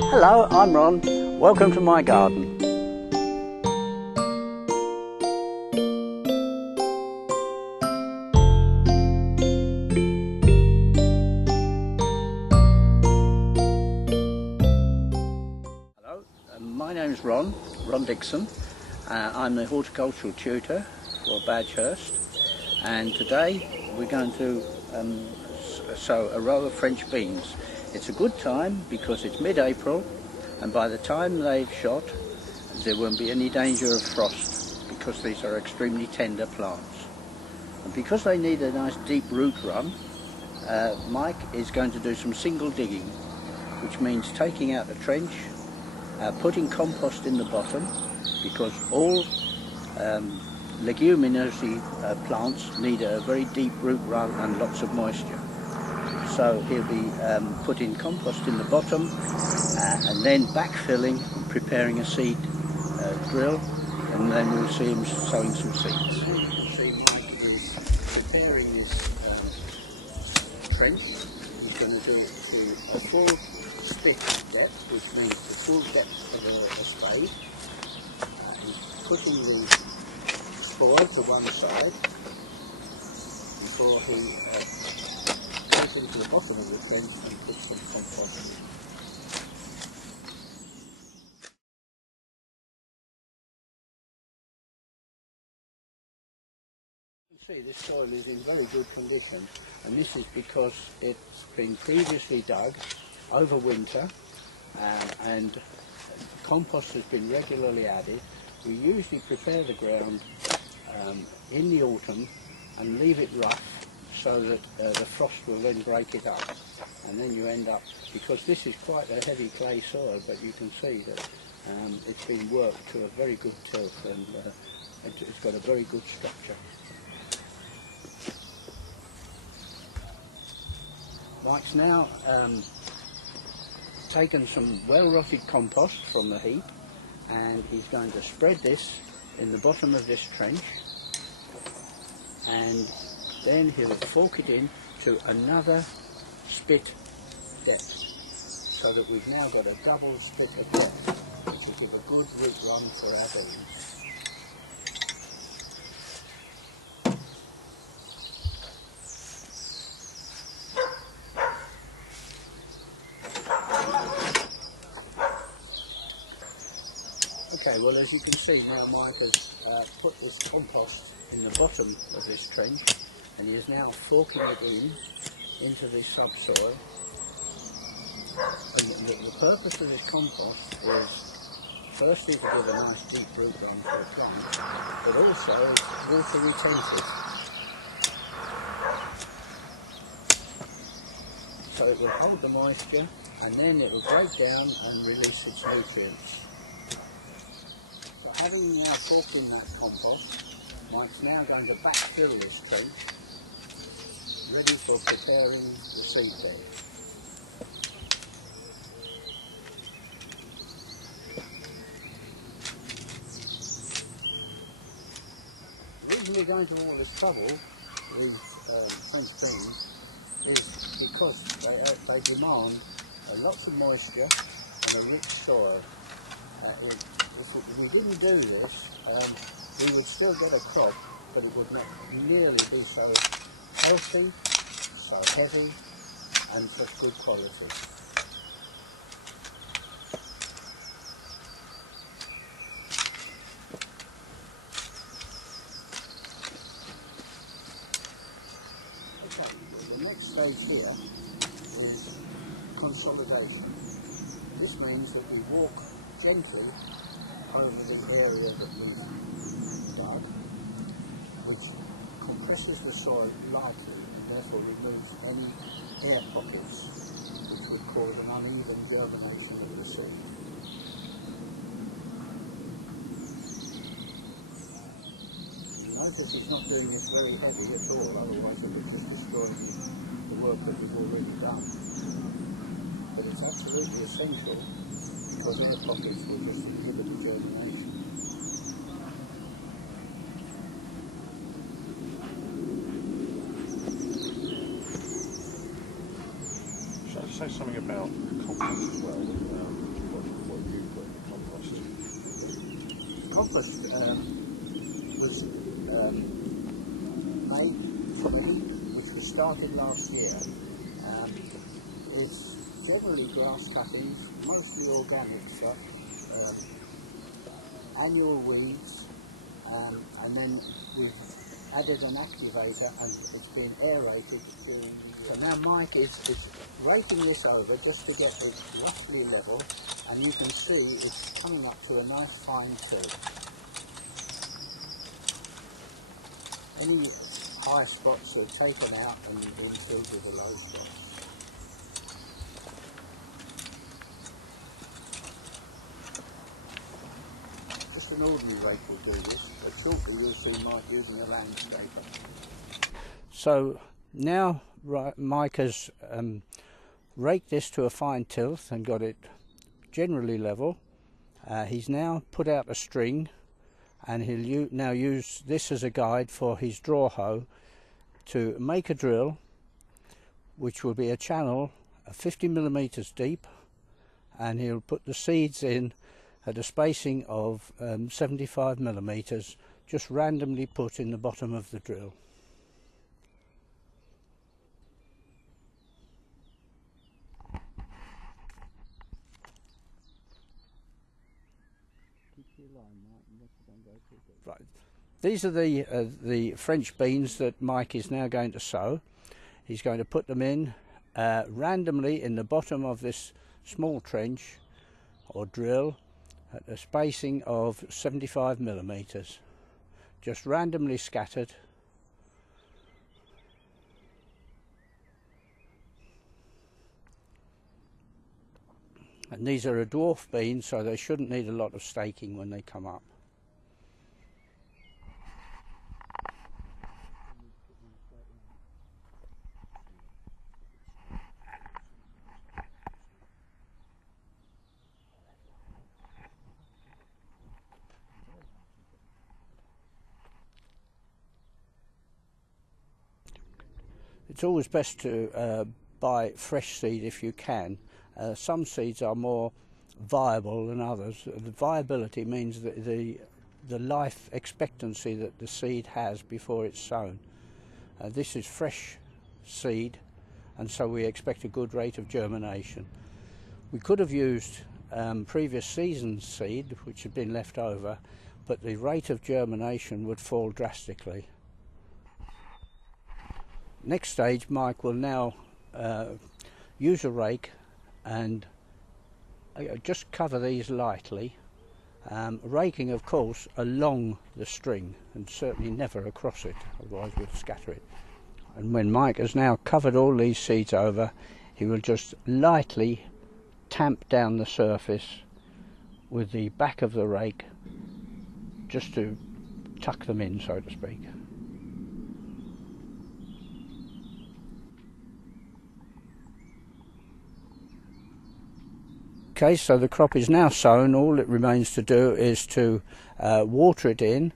Hello, I'm Ron. Welcome to my garden. Hello, my name is Ron Dixon. I'm the horticultural tutor for Badghurst, and today we're going to sow a row of French beans. It's a good time because it's mid-April, and by the time they've shot there won't be any danger of frost because these are extremely tender plants. And because they need a nice deep root run, Mike is going to do some single digging, which means taking out the trench, putting compost in the bottom, because all leguminousy plants need a very deep root run and lots of moisture. So he'll be putting compost in the bottom and then backfilling and preparing a seed drill, and then we'll see him sowing some seeds. You can see Mike is preparing this trench. He's going to do it to a full stick depth, which means the full depth of a spade. He's putting the spoil to one side before he goes into the bottom of the trench and puts some compost in. See, this soil is in very good condition, and this is because it's been previously dug over winter, and compost has been regularly added. We usually prepare the ground in the autumn and leave it rough so that the frost will then break it up, and then you end up, because this is quite a heavy clay soil, but you can see that it's been worked to a very good tilt, and it's got a very good structure. Mike's now taken some well-rotted compost from the heap, and he's going to spread this in the bottom of this trench, and then he'll fork it in to another spit depth, so that we've now got a double spit of depth to give a good root run for our beans. Okay, well, as you can see now, Mike has put this compost in the bottom of this trench, and he is now forking it into the subsoil. And the purpose of this compost is firstly to give a nice deep root run for a plant, but also it's water retentive. So it will hold the moisture, and then it will break down and release its nutrients. So having now forked in that compost, Mike's now going to backfill this trench, ready for preparing the seed bed. The reason we're going to all this trouble with French beans is because they demand lots of moisture and a rich soil. If we didn't do this, we would still get a crop, but it would not nearly be so healthy, so heavy, and such good quality. Okay, well, the next stage here is consolidation. This means that we walk gently over the area that we've dug, which compresses the soil lightly and therefore removes any air pockets which would cause an uneven germination of the seed. Notice he's not doing this very heavy at all, otherwise it would just destroy the work that we've already done. But it's absolutely essential, because air pockets will just inhibit the germination. say something about compost as well? What you put in the compost? Compost was made from a heap which was started last year. It's generally grass cuttings, mostly organic stuff, annual weeds, and then we've added an activator and it's been aerated. So now Mike is raking this over just to get it roughly level, and you can see it's coming up to a nice fine till. Any high spots are taken out and filled with the low spots. Just an ordinary rake will do this, but shortly you'll see Mike using a landscaper. So now Mike has raked this to a fine tilth and got it generally level. He's now put out a string, and he'll now use this as a guide for his draw hoe to make a drill which will be a channel 50mm deep, and he'll put the seeds in at a spacing of 75mm, just randomly put in the bottom of the drill. Right. These are the French beans that Mike is now going to sow. He's going to put them in randomly in the bottom of this small trench or drill at a spacing of 75mm, just randomly scattered. And these are a dwarf bean, so they shouldn't need a lot of staking when they come up. It's always best to buy fresh seed if you can. Some seeds are more viable than others. The viability means that the life expectancy that the seed has before it's sown. This is fresh seed, and so we expect a good rate of germination. We could have used previous season's seed which had been left over, but the rate of germination would fall drastically. Next stage, Mike will now use a rake and just cover these lightly, raking of course along the string and certainly never across it, otherwise we'll scatter it. And when Mike has now covered all these seeds over, he will just lightly tamp down the surface with the back of the rake just to tuck them in, so to speak. Okay, so the crop is now sown. All it remains to do is to water it in.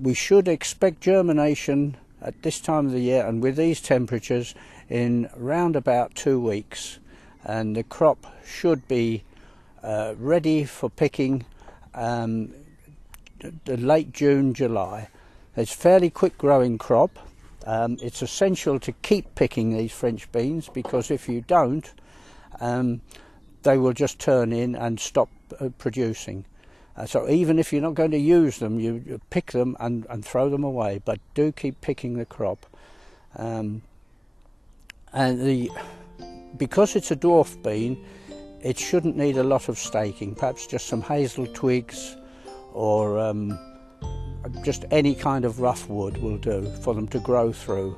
We should expect germination at this time of the year and with these temperatures in round about 2 weeks, and the crop should be ready for picking the late June, July. It's a fairly quick growing crop. It's essential to keep picking these French beans, because if you don't, they will just turn in and stop producing. So even if you're not going to use them, you pick them and throw them away, but do keep picking the crop. Because it's a dwarf bean, it shouldn't need a lot of staking. Perhaps just some hazel twigs or just any kind of rough wood will do for them to grow through.